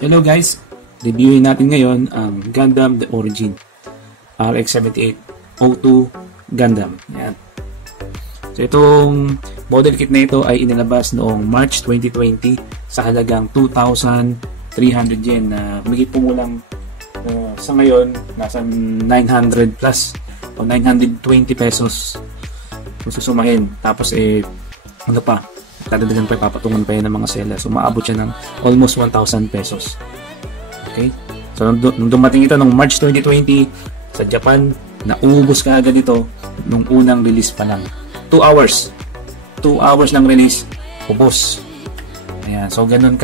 Hello guys, reviewin natin ngayon ang Gundam The Origin RX-7802 Gundam. Yan. So itong model kit na ito ay inilabas noong March 2020 sa halagang 2,300 yen na magiging pumulang sa ngayon nasa 900 plus o 920 pesos kung susumahin. Tapos ano pa, dadagdagan pa, papatungan pa yan ng mga sellers. So maabot siya ng almost 1,000 pesos. Okay? So nung dumating ito nung March 2020 sa Japan, naubos ka agad ito nung unang release pa lang. 2 hours. 2 hours lang release, ubos. Ayan. So ganun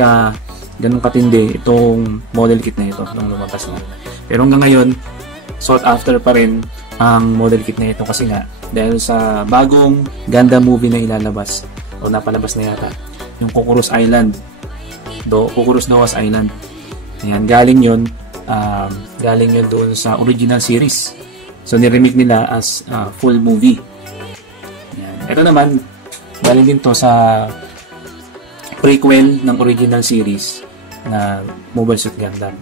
katindi itong model kit na ito nung lumabas na. Pero hanggang ngayon, sought after pa rin ang model kit na ito kasi nga dahil sa bagong Gundam movie na ilalabas o napalabas na yata, yung Kokuros Island, Kokuros Noah's Island. Ayan, galing yun doon sa original series. So ni-remake nila as full movie. Ayan. Ito naman galing din to sa prequel ng original series na Mobile Suit Gundam.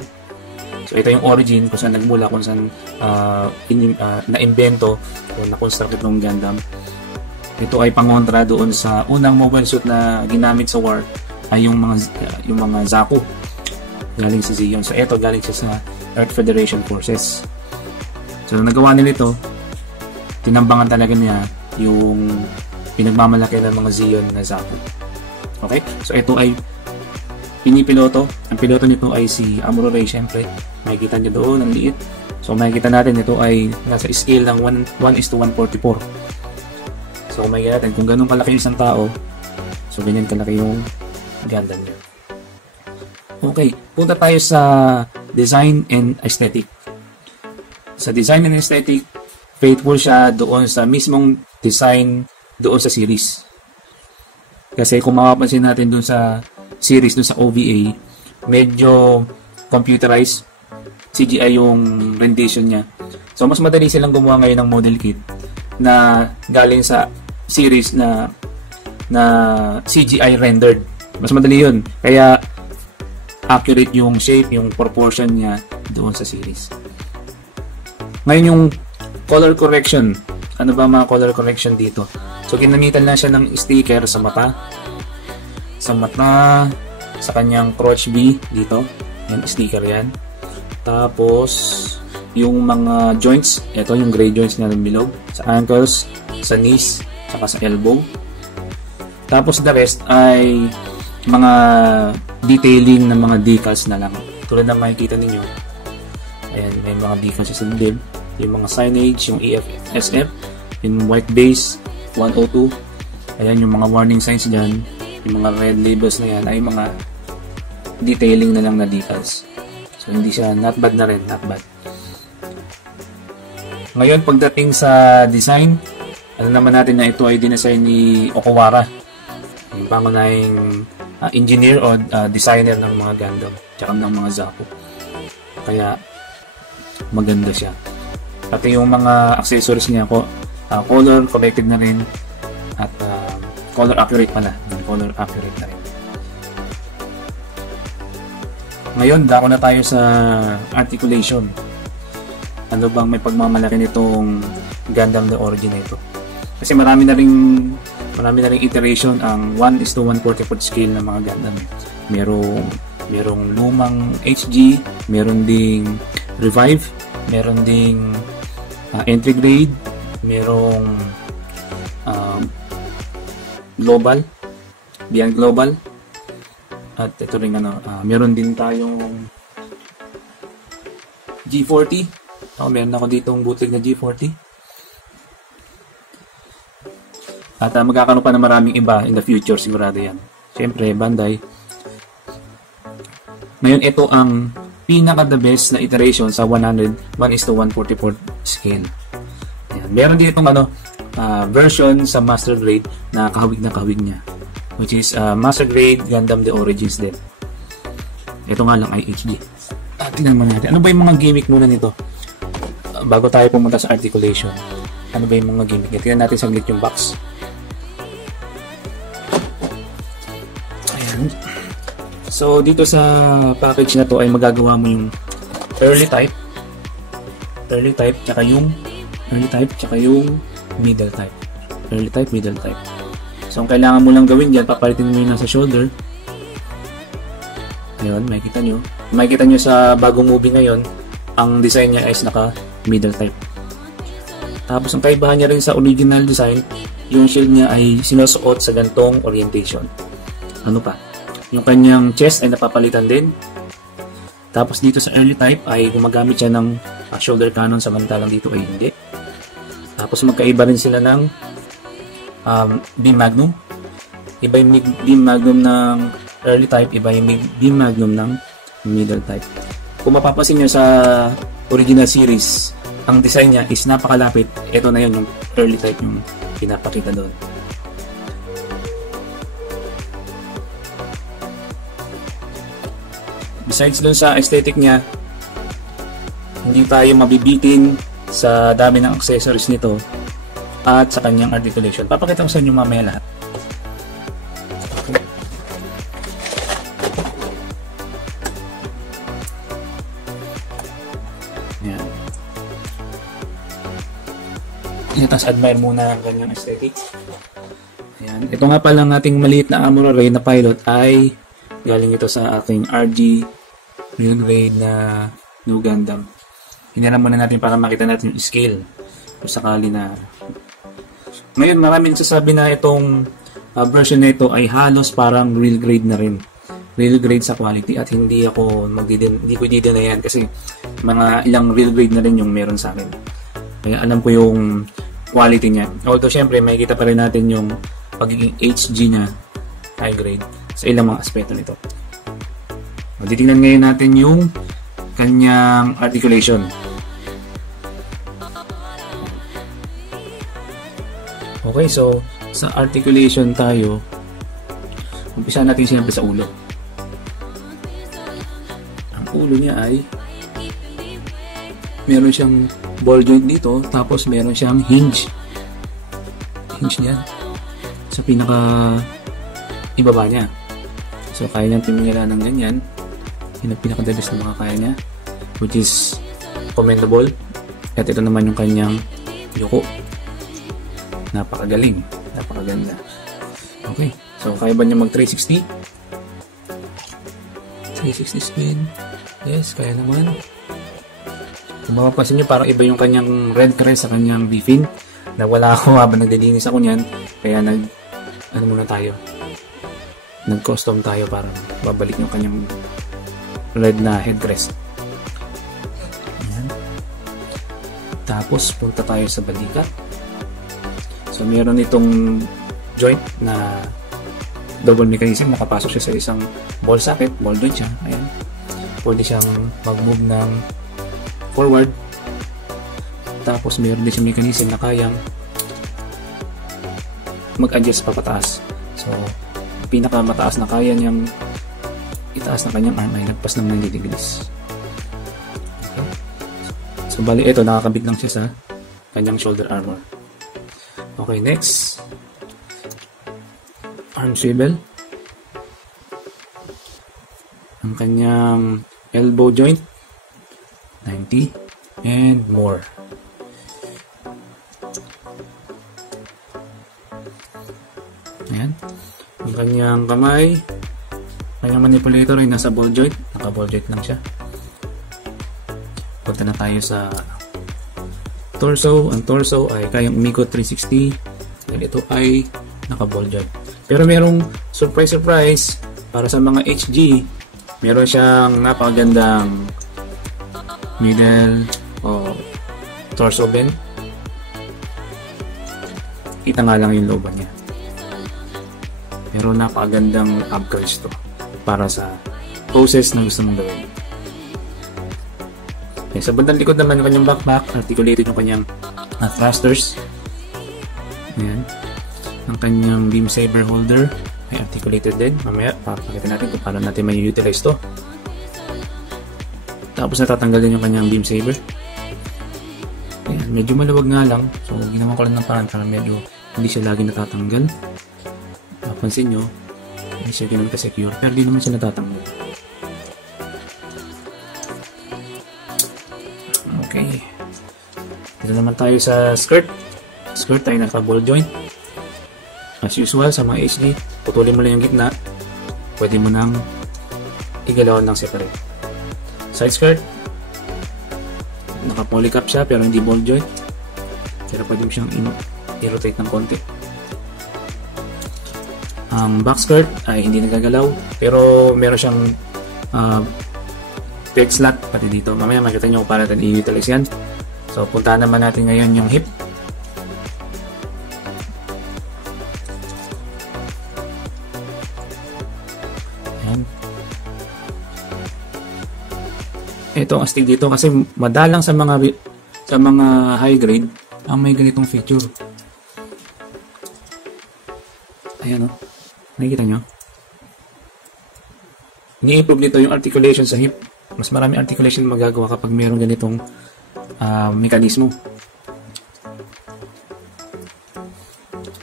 So ito yung origin kung saan nagmula, kung saan na-invento o na-construct itong Gundam. Ito ay pangontra doon sa unang mobile suit na ginamit sa war ay yung mga Zaku galing sa Zeon. So ito galing siya sa Earth Federation Forces. So nagawa nila ito, tinambangan talaga niya yung pinagmamalaki ng mga Zeon na Zaku. Okay? So ito ay pinipiloto. Ang piloto nito ay si Amuro Ray, syempre. Makikita niyo doon, ang liit. So makikita natin ito ay nasa scale ng 1:144. So makikita natin kung ganun kalaki yung isang tao, so ganyan kalaki yung Gundam niya. Okay, punta tayo sa design and aesthetic. Sa design and aesthetic, faithful siya doon sa mismong design doon sa series. Kasi kung mapapansin natin doon sa series, doon sa OVA, medyo computerized, CGI yung rendition niya. So mas madali silang gumawa ngayon ng model kit na galing sa series na CGI rendered. Mas madali yun. Kaya accurate yung shape, yung proportion niya doon sa series. Ngayon yung color correction. Ano ba mga color correction dito? So ginamitan lang siya ng sticker sa mata. Sa kanyang crotch B dito. Yan, sticker yan. Tapos yung mga joints, ito yung gray joints na ng bilog. Sa ankles, sa knees, saka sa elbow. Tapos the rest ay mga detailing ng mga decals na lang. Tulad na makikita ninyo. Ayan, may mga decals sa dibdib. Yung mga signage, yung EFSF, yung white base, 102. Ayan, yung mga warning signs dyan. Yung mga red labels na yan ay mga detailing na lang na decals. So, hindi siya, not bad na rin, not bad. Ngayon, pagdating sa design, alam naman natin na ito ay dinesign ni Okawara, yung pangunahing engineer o designer ng mga Gundam tsaka ng mga Zaku. Kaya maganda siya. Pati yung mga accessories niya color corrected na rin at color accurate pala. Color accurate na rin. Ngayon, dako na tayo sa articulation. Ano bang may pagmamalaki nitong Gundam The Origin na ito? Kasi marami na ring iteration ang 1:144 scale ng mga Gundam. Merong lumang HG, meron ding revive, meron ding entry grade, merong global, beyond global, at ito ring meron din tayong G40. Meron ako ditong bootleg na G40. At magkakaroon pa na maraming iba in the future, sigurado yan. Siyempre, Bandai. Ngayon, ito ang pinaka-the best na iteration sa 1:144 scale. Ayan. Meron din itong version sa Master Grade na kahawig niya. Which is Master Grade Gundam The Origins din. Ito nga lang ay HD. Tingnan mo natin. Ano ba yung mga gimmick muna nito? Bago tayo pumunta sa articulation. Ano ba yung mga gimmick? Tingnan natin saglit yung box. So dito sa package na to ay magagawa mo yung early type, tsaka yung middle type. Early type, middle type. So ang kailangan mo lang gawin diyan, papalitin mo yung nasa shoulder. Ayun, makikita nyo sa bagong movie ngayon, ang design niya is naka middle type. Tapos ang kaibahan niya rin sa original design, yung shield niya ay sinusuot sa gantong orientation. Ano pa? Yung kanyang chest ay napapalitan din. Tapos dito sa early type ay gumagamit siya ng shoulder cannon, samantalang dito ay hindi. Tapos magkaiba rin sila ng beam magnum. Iba yung beam magnum ng early type, iba yung beam magnum ng middle type. Kung mapapansin nyo sa original series, ang design niya is napakalapit. Ito na yun, yung early type yung pinapakita doon. Besides dun sa aesthetic niya, hindi tayo mabibitin sa dami ng accessories nito at sa kanyang articulation. Papakita ko sa inyo mamaya lahat. Yan. Tapos admire muna ang kanyang aesthetic. Ayan. Ito nga pala ng ating maliit na Amuro Ray na pilot ay galing ito sa aking RG Real Grade na New Gundam. Hiniram muna natin para makita natin yung scale. Kung sakali na. Ngayon, maraming nagsasabi na itong version na ito ay halos parang real grade na rin. Real grade sa quality at hindi ko i-deny yan kasi mga ilang real grade na rin yung meron sa akin. Kaya alam ko yung quality niya. Although syempre makikita pa rin natin yung pagiging HG niya, high grade, sa ilang mga aspeto nito. Titingnan ngayon natin yung kanyang articulation. Okay, so sa articulation tayo, umpisa natin siyempre sa ulo. Ang ulo niya ay meron siyang ball joint dito, tapos meron siyang hinge niya sa pinaka ibaba niya. So kaya niyang tumingala ng ganyan. Yun ang pinaka-the-best na makakaya niya, which is commendable. At ito naman yung kanyang yuko. Napakagaling, napakaganda. Okay, so kaya ba niya mag 360 spin? Yes, kaya naman. Kung mapapansin nyo, parang iba yung kanyang red crest sa kanyang B-fin na wala ako habang naglilinis ako niyan. Kaya nag-custom tayo para babalik yung kanyang red na headrest. Ayan. Tapos punta tayo sa balikat. So meron itong joint na double mechanism, nakapasok siya sa isang ball socket, ball joint siya. Ayan. Pwede siyang mag-move ng forward. Tapos meron din siyang mechanism na kayang mag-adjust pa pataas. So pinakamataas na kaya niyang itaas na kanyang arm ay nagpas ng 90 degrees. Okay. So bali ito, nakakabit lang siya sa kanyang shoulder armor. Okay, next, arm swivel. Ang kanyang elbow joint 90 and more. Ayan. Ang kanyang kamay, kanyang manipulator ay nasa ball joint. Naka ball joint lang siya. Punta na tayo sa torso. Ang torso ay kayang umikot 360 dahil ito ay naka ball joint. Pero merong surprise para sa mga HG. Meron siyang napakagandang middle o torso bend. Kita nga lang yung loban niya. Pero napakagandang upgrades to para sa poses na gusto mong gawin. Okay, sa bandang likod naman yung kanyang backpack, articulated yung kanyang thrusters. Ayan. Ang kanyang beam saber holder ay articulated din. Mamaya papakita natin kung paano natin may utilize to. Tapos natatanggal din yung kanyang beam saber. Ayan, medyo maluwag nga lang. So ginawa ko lang ng parang para medyo hindi siya lagi natatanggal. Napansin nyo, Hindi siya ganun ka-secure. Pero di naman siya natatanggal. Okay. Dito naman tayo sa skirt. Skirt tayo naka-ball joint. As usual sa mga HD, putulin mo lang yung gitna. Pwede mo nang igalaw ng separate. Side skirt. Naka-polycap siya pero hindi ball joint. Pero pwede mo siyang i-rotate ng konti. Ang back skirt ay hindi nagagalaw pero meron siyang peg slot pati dito. Mamaya makita nyo kung paano natin i-utilize yan. So puntahan naman natin ngayon yung hip. Ayan. Ito ang astig dito kasi madalang sa mga high grade ang may ganitong feature. Ayan o. Nakikita nyo? Ini-improve dito yung articulation sa hip. Mas marami articulation magagawa kapag mayroong ganitong mekanismo.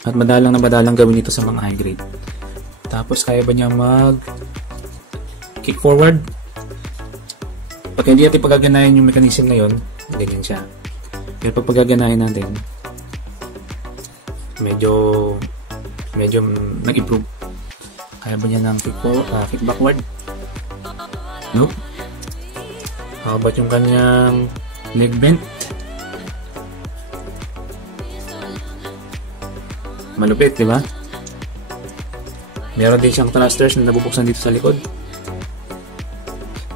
At madalang gawin ito sa mga high grade. Tapos kaya ba niya mag kick forward? Pag hindi natin pagaganahin yung mechanism na yun, ganyan siya. Pero pag pagaganahin natin, medyo nag-improve. Kaya ba niya ng kick backward? Nope. How about yung kanyang leg bend? Malupit, di ba? Meron din siyang thrusters na nabubuksan dito sa likod.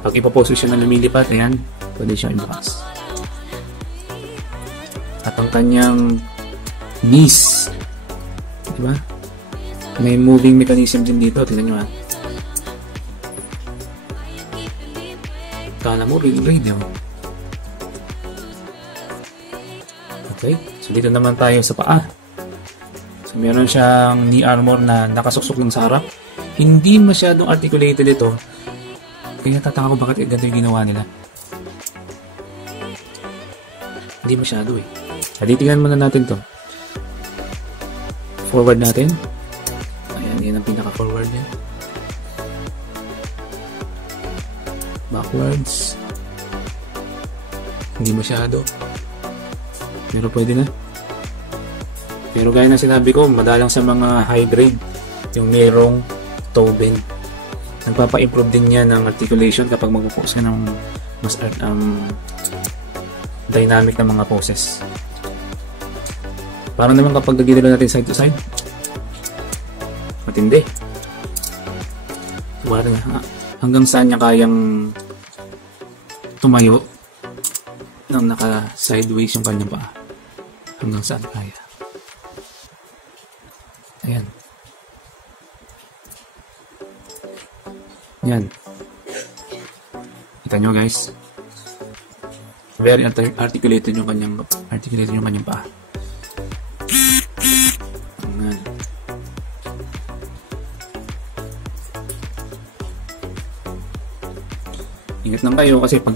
Pag ipoposition na lumilipat, ayan, pwede siyang ibukas. At ang kanyang knees, di ba? May moving mechanism din dito. Tingnan nyo ha. Kala mo, radio. Okay. So, dito naman tayo sa paa. So, meron siyang knee armor na nakasuksok lang sa harap. Hindi masyadong articulated ito. Kaya tataka ko bakit ganito yung ginawa nila. Hindi masyado eh. Titingnan muna natin to. Forward natin. Yan ang pinaka-forward niya. Backwards. Hindi masyado. Pero pwede na. Pero gaya na sinabi ko, madalang sa mga high grade yung mayroong toe bend. Nagpapa-improve din niya ng articulation kapag mag-focus ka ng mas dynamic na mga poses. Para naman kapag nagigilo natin side to side, matindi. Wala na. Hanggang saan niya kayang tumayo nang naka-sideways yung kanyang paa. Hanggang saan kaya. Ayan. Yan. Kita nyo guys. Very articulated yung kanyang paa. Ayan. Ingat lang kayo kasi pag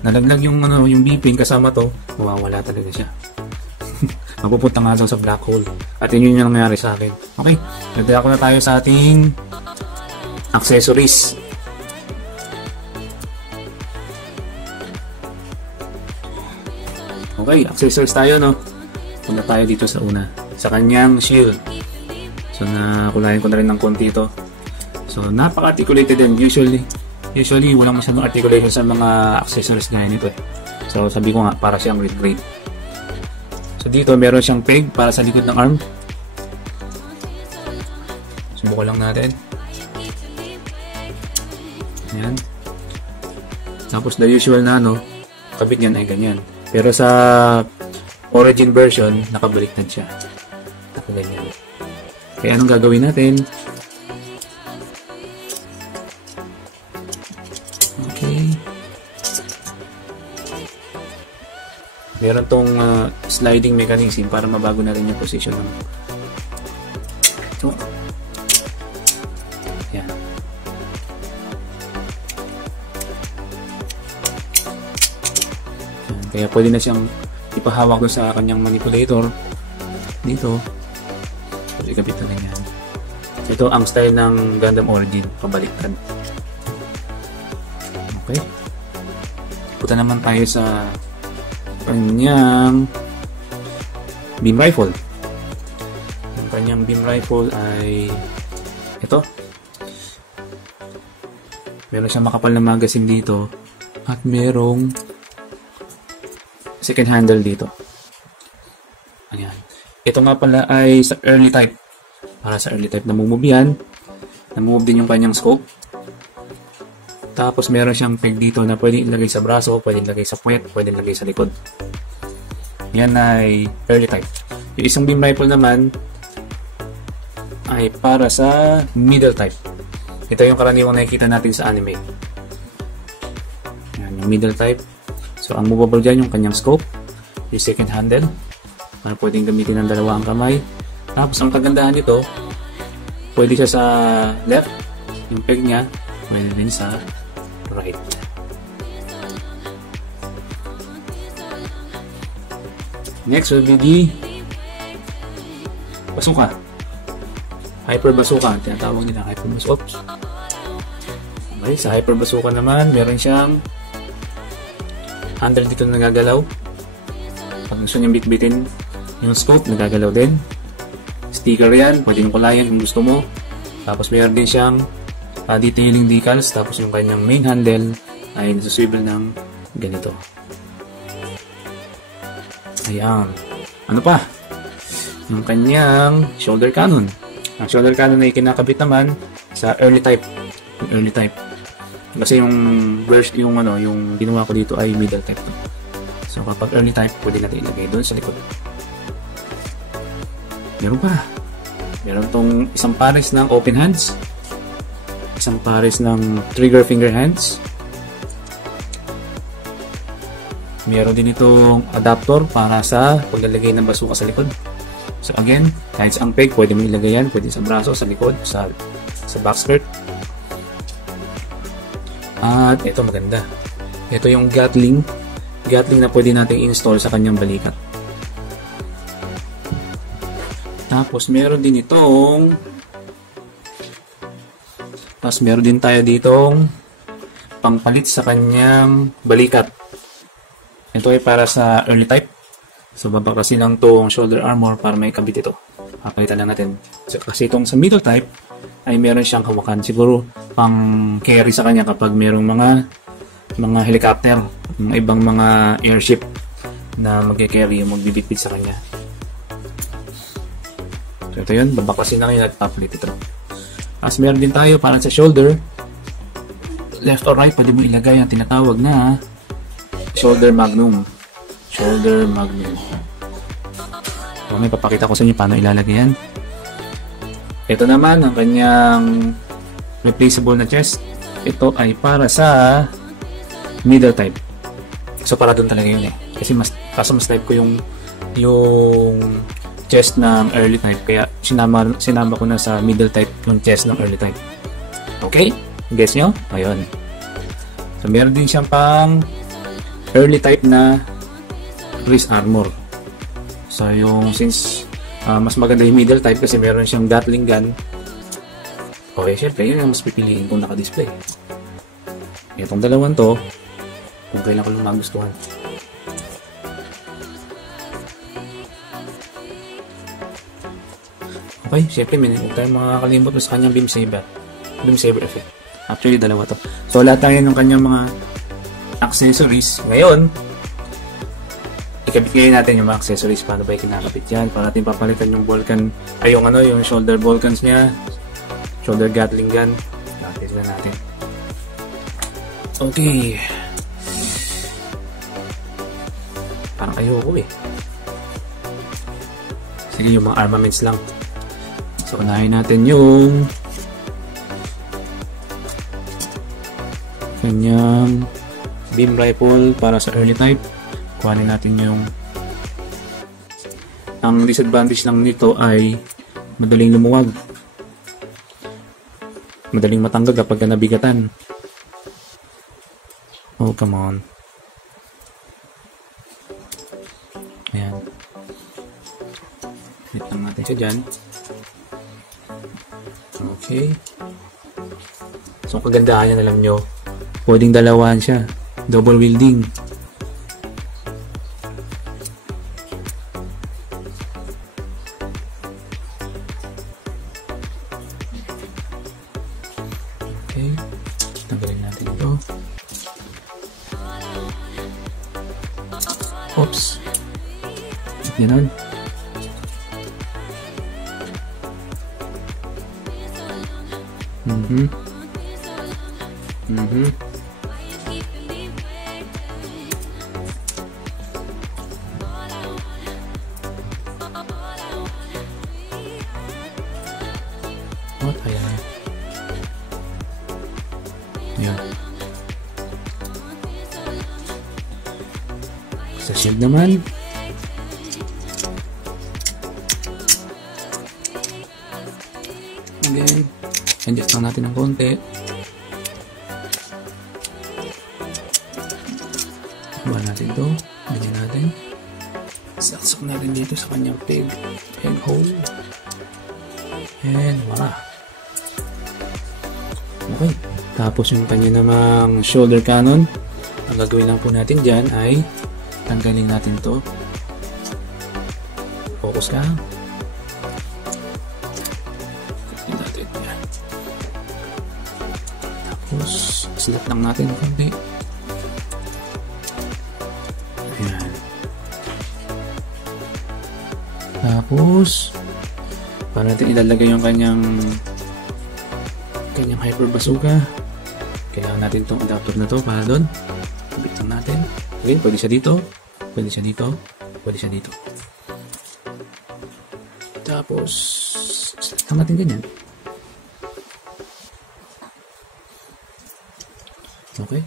nalaglag yung beeping kasama to, mawawala talaga siya. Mapupunta nga daw sa black hole. At yun yung nangyari sa akin. Okay, nagdala na tayo sa ating accessories. Okay, accessories tayo, no? Punta tayo dito sa una. Sa kanyang shield. So, nakulayan ko na rin ng konti ito. So, napaka-articulated din. Usually, walang masyadong articulation sa mga accessories gaya nito eh. So, sabi ko nga, para siyang grade. So, dito, meron siyang peg para sa likod ng arm. Subukan lang natin. Ayan. Tapos, the usual na, kabit niyan ay ganyan. Pero sa origin version, nakabaliktad siya. Nakaganyan. Kaya, anong gagawin natin? Meron tong sliding mechanism para mabago na rin yung position ng ito. Yan. Yan. Kaya pwede na siyang ipahawak doon sa kanyang manipulator dito. So, ikabit na yan. Ito ang style ng Gundam Origin, pabaliktad. Okay. Punta naman tayo sa kanyang beam rifle. Ang kanyang beam rifle ay ito. Meron siyang makapal na magazine dito at merong second handle dito. Ayan. Ito nga pala ay sa early type. Para sa early type, namumove yan. Namumove din yung kanyang scope. Tapos meron siyang peg dito na pwede ilagay sa braso, pwede ilagay sa puwet, pwede ilagay sa likod. Yan ay early type. Yung isang beam rifle naman ay para sa middle type. Ito yung karaniwang nakikita natin sa anime. Yan, yung middle type. So ang movable dyan yung kanyang scope, yung second handle, para pwedeng gamitin ng dalawa ang kamay. Tapos ang kagandahan nito, pwede siya sa left, yung peg niya, pwede din sa right. Next will be the bazooka. Hyper bazooka, tinatawag nila hyper bazooka. Okay, sa hyper bazooka naman, meron siyang handle dito na nagagalaw. Pag gusto niyang bitbitin yung scope, nagagalaw din. Sticker yan, pwede nyo kulayan kung gusto mo. Tapos meron din siyang detailing decals. Tapos yung kanyang main handle ay nasuswivel ng ganito. Ayan. Ano pa? Yung kanyang shoulder cannon. Ang shoulder cannon ay kinakabit naman sa early type. Yung early type. Kasi yung version, yung ginawa ko dito ay middle type. So kapag early type, pwede natin ilagay doon sa likod. Meron pa. Meron tong isang pares ng open hands. Isang pares ng trigger finger hands. Meron din itong adapter para sa paglalagay ng bazooka sa likod. So again, kahit sa ang peg, pwede mo ilagay yan. Pwede sa braso, sa likod, sa back skirt. At ito maganda. Ito yung Gatling. Gatling na pwede natin install sa kanyang balikat. Tapos meron din itong meron din tayo ditong pangpalit sa kanyang balikat. Ito ay para sa early type. So babaklasin lang itong shoulder armor para may kabit ito. Papalitan lang natin. So, kasi itong sa middle type ay meron siyang hawakan. Siguro pang carry sa kanya kapag merong mga helicopter, mga ibang mga airship na mag-carry yung magbibitbit sa kanya. So ito yun, babaklasin lang yun at papalit ito. As meron din tayo para sa shoulder, left or right, pwede mo ilagay ang tinatawag na shoulder magnum. Shoulder magnum. So, may papakita ko sa inyo paano ilalagay yan. Ito naman ang kanyang replaceable na chest. Ito ay para sa middle type. So para doon talaga yun eh. Kasi mas type ko yung chest ng early type. Kaya sinama ko na sa middle type yung chest ng early type. Okay? Guess nyo? Ayun. So meron din siyang pang early type na wrist armor. So yung since mas maganda yung middle type kasi meron siyang Gatling gun. Okay, syempre yun ang mas pipiliin kung naka-display. Itong dalawang to, kung kailan ko lang magustuhan. Okay, syempre huwag tayong makakalimot sa kanyang beam saber effect. Actually, dalawa to. So lahat tayo ng kanyang mga accessories. Ngayon, ikabit ngayon natin yung mga accessories. Paano ba yung kinakabit yan? Para natin papalitan yung Vulcan, yung shoulder Vulcans niya, shoulder Gatling gun. Nakapit na natin. Okay. Parang ayoko eh. Sige, yung mga armaments lang. So, unahin natin yung kanyang beam rifle para sa early type. Kuhanin natin yung ang disadvantage lang nito ay madaling lumuwag. Madaling matanggal kapag nabigatan. Oh, come on. Ayan. Hit lang natin siya dyan. Okay. So, kagandahan yan, alam nyo. Pwedeng dalawaan siya. Double wielding. Okay. Tanggalin natin ito. Oops. Ganun. What? Ayan. Ayan. Sa shield naman. Again. Adjust lang natin ng konti. Buwan natin ito. Ganyan natin. Saksok natin dito sa kanyang peg hole. And wala. Okay. Tapos yung kanya namang shoulder cannon. Ang gagawin lang po natin dyan ay tanggalin natin to. Focus ka. Tanggalin natin yan. Tapos slit lang natin konti. Ayan. Tapos para natin ilalagay yung kanyang hyper bazooka. Kailangan natin itong adapter na to para doon. Kabit lang natin. Okay, pwede siya dito. Pwede siya dito. Pwede siya dito. Tapos set lang natin ganyan. Okay.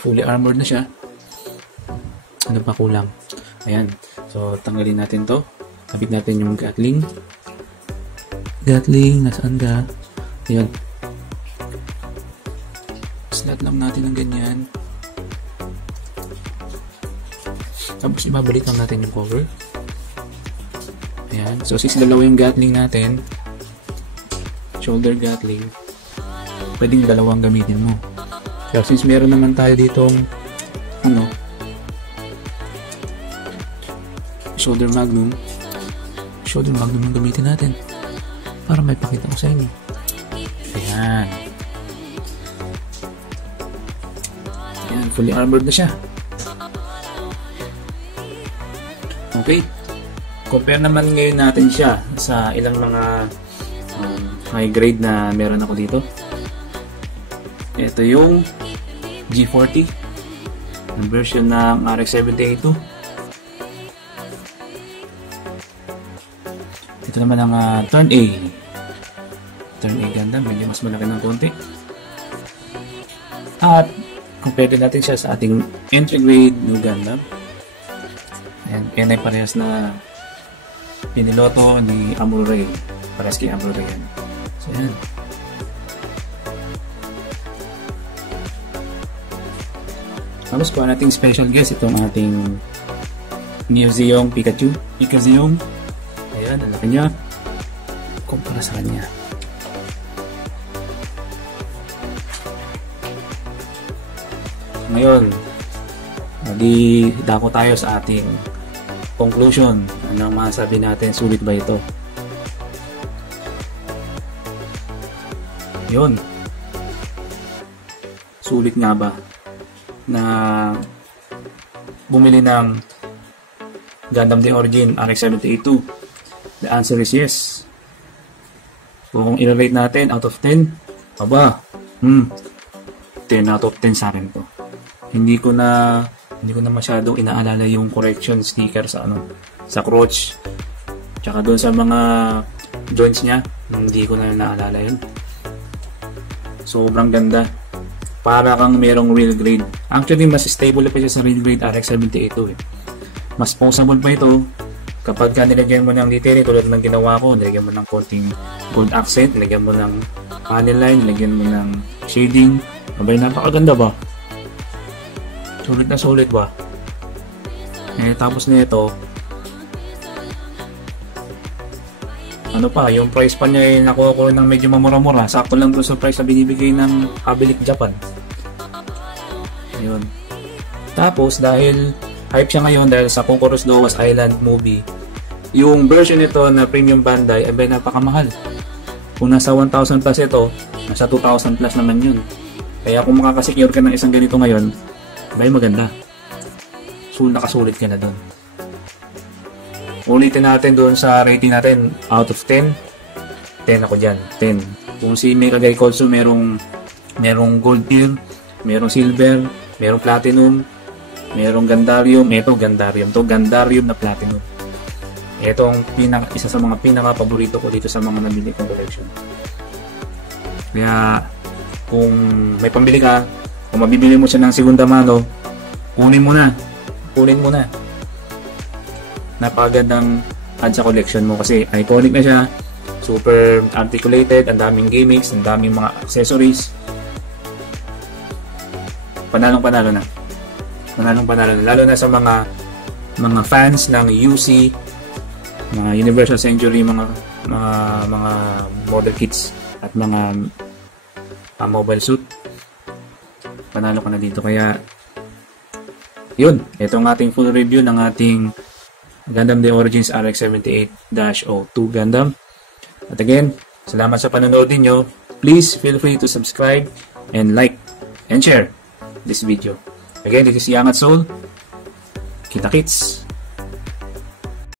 Fully armored na siya. Ano pa kulang? Ayan. So, tanggalin natin to. Kabit natin yung Gatling. Gatling, nasaan ka? Ayan. Slot lang natin ng ganyan. Tapos, ibabalik lang natin yung cover. Ayan. So, since dalawa yung Gatling natin, shoulder Gatling, pwedeng dalawang gamitin mo. Pero since meron naman tayo ditong shoulder magnum ang gamitin natin para may pakita ko sa inyo. Ayan. Ayan, fully armored na siya. Okay. Compare naman ngayon natin siya sa ilang mga high grade na meron ako dito. Ito yung G40 ang version ng RX-78. Ito naman ang Turn A Gundam, medyo mas malaki ng konti. At compare natin siya sa ating entry grade new Gundam. Ayan, yan ay parehas na piniloto ni Amuro-Ray. Parehas kay Amuro-Ray yan. So yan. Tapos po nating special guest itong ating Neo Zeong Pikachu. Zeong. Ayan, ang laki niya. Kumpara sa kanya. Ngayon, dako tayo sa ating conclusion. Ano ang masasabi natin? Sulit ba ito? Yun. Sulit nga ba na bumili ng Gundam The Origin RX-78-2? The answer is yes. Kung i-rate natin out of 10, 10 out of 10 sa akin to. Hindi ko na masyadong inaalala yung correction sticker sa crotch. Tsaka doon sa mga joints niya, hindi ko na naalala yun. Sobrang ganda. Para kang merong real grade. Actually, mas stable pa siya sa real grade RX-78 eh. Mas possible pa ito kapag nilagyan mo ng detailing tulad ng ginawa ko. Nilagyan mo ng konting gold accent, nilagyan mo ng panel line, nilagyan mo ng shading. Abay, napakaganda ba? Sulit na sulit ba? Tapos na ito, ano pa, yung price pa niya ay nakuha ko ng medyo mamura-mura. Sakto lang doon sa price na binibigay ng Abilic Japan. Ayun. Tapos dahil hype siya ngayon dahil sa Conqueror's Lowas Island movie, yung version nito na Premium Bandai ay napakamahal. Kung nasa 1,000 plus ito, nasa 2,000 plus naman yun. Kaya kung makakasecure ka ng isang ganito ngayon, ay maganda. So nakasulit ka na doon. Ulitin natin doon sa rating natin, out of 10, 10 ako dyan, 10. Kung si Megagay Kolso merong gold tier, merong silver, merong platinum, merong Gandarium, ito Gandarium, to Gandarium na platinum. Ito ang isa sa mga pinaka-paborito ko dito sa mga nabili kong collection. Kaya kung may pambili ka, kung mabibili mo siya ng segunda mano, kunin mo na. Napakagandang add sa collection mo kasi iconic na siya, super articulated, ang daming gimmicks, ang daming mga accessories. Panalong-panalo na. Lalo na sa mga fans ng UC, mga Universal Century, mga model kits at mga mobile suit. Panalo ka na dito. Kaya yun, ito ang ating full review ng ating Gundam The Origins RX-78-02 Gundam. At again, salamat sa panonood ninyo. Please feel free to subscribe and like and share this video. Again, this is Yang at Soul. Kita kits!